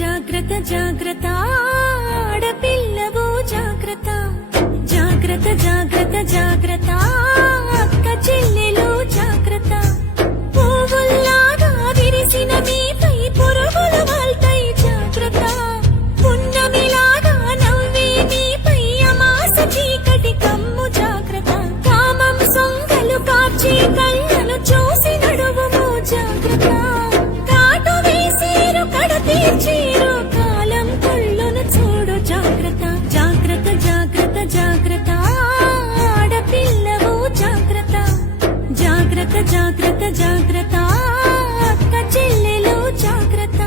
జాగ్రత్త జాగ్రత్త ఆడపిల్లవు జాగ్రత్త జాగ్రత్త జాగ్రత్త జాగ్రత్త అక్క చెల్లెలు జాగ్రత్త పువ్వుల్లాగా విరిసిన మీపై పురుగులు వాల్తాయి జాగ్రత్త పున్నమిలాగా నవ్వే మీపై అమాస చీకటి కమ్ము జాగ్రత్త కామం సొంగలు కార్చి కళ్ళను చూసి నడువుము జాగ్రత్త కాటు వేసేరు కడ తీర్చేరు కాలం కళ్ళను చూడు జాగ్రత్త జాగ్రత్త జాగ్రత్త జాగ్రత్త ఆడపిల్లవు జాగ్రత్త జాగ్రత్త జాగ్రత్త జాగ్రత్త అక్క చెల్లెలు జాగ్రత్త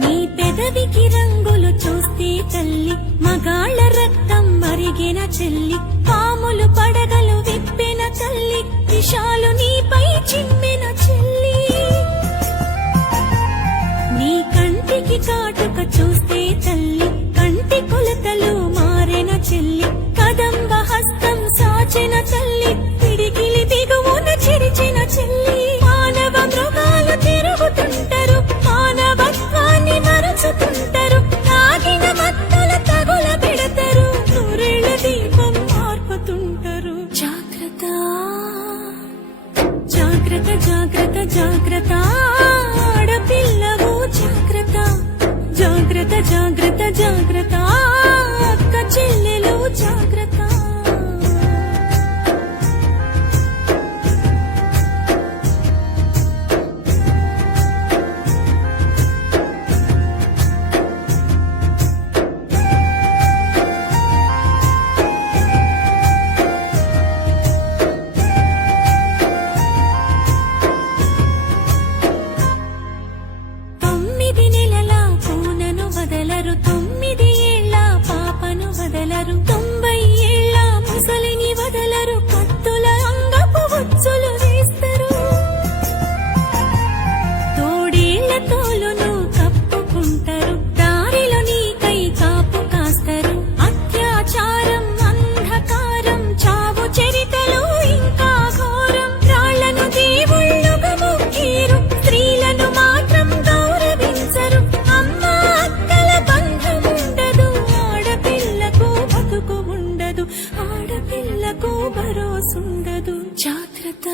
నీ పెదవికి రంగులు చూస్తే తల్లి మగాళ్ళ రక్తం మరిగిన చెల్లి పాములు పడగలు విప్పిన తల్లి విషాలు నీపై చిమ్మిన చెల్లి నీ కంటికి కాటుక చూస్తే తల్లి కంటి కొలతలు మారిన చెల్లి కదంబ హస్తం సాచిన తల్లి పిడికిలి దిగువన చిరిచిన చెల్లి మానవ మృగాలు తిరుగుతుంటారు మానవత్వాన్ని మరచుతుంటారు తాగిన మత్తుల తగుల పెడతారు నూరేళ్ల దీపం మార్పుతుంటారు జాగ్రత్త జాగ్రత్త జాగ్రత్త జాగ్రత్త ఆడపిల్లవు జాగ్రత్త జాగ్రత్త జాగ్రత్త జాగ్రత్త అక్క చెల్లెలు జాగ్రత్త తొమ్మిది నెలల పూనను వదలరు 9 ఏళ్ల పాపను వదలరు 90 ఏళ్ల ముసలిని వదలరు కత్తుల అంగపు ఉచ్చులు వేస్తారు తోడేళ్ల తోలును కప్పుకుంటారు దారిలో నీకై కాపు కాస్తారు అత్యాచారం అంధకారం చావు చరితలు ఇంకా ఘోరం రాళ్లను దేవుళ్ళుగా మొక్కేరు స్త్రీలను మాత్రం గౌరవించరు అమ్మ అక్కల బంధం ఉండదు ఆడపిల్లకు బతుకు ఉండదు ఆడపిల్లకు భరోసుండదు జాగ్రత్త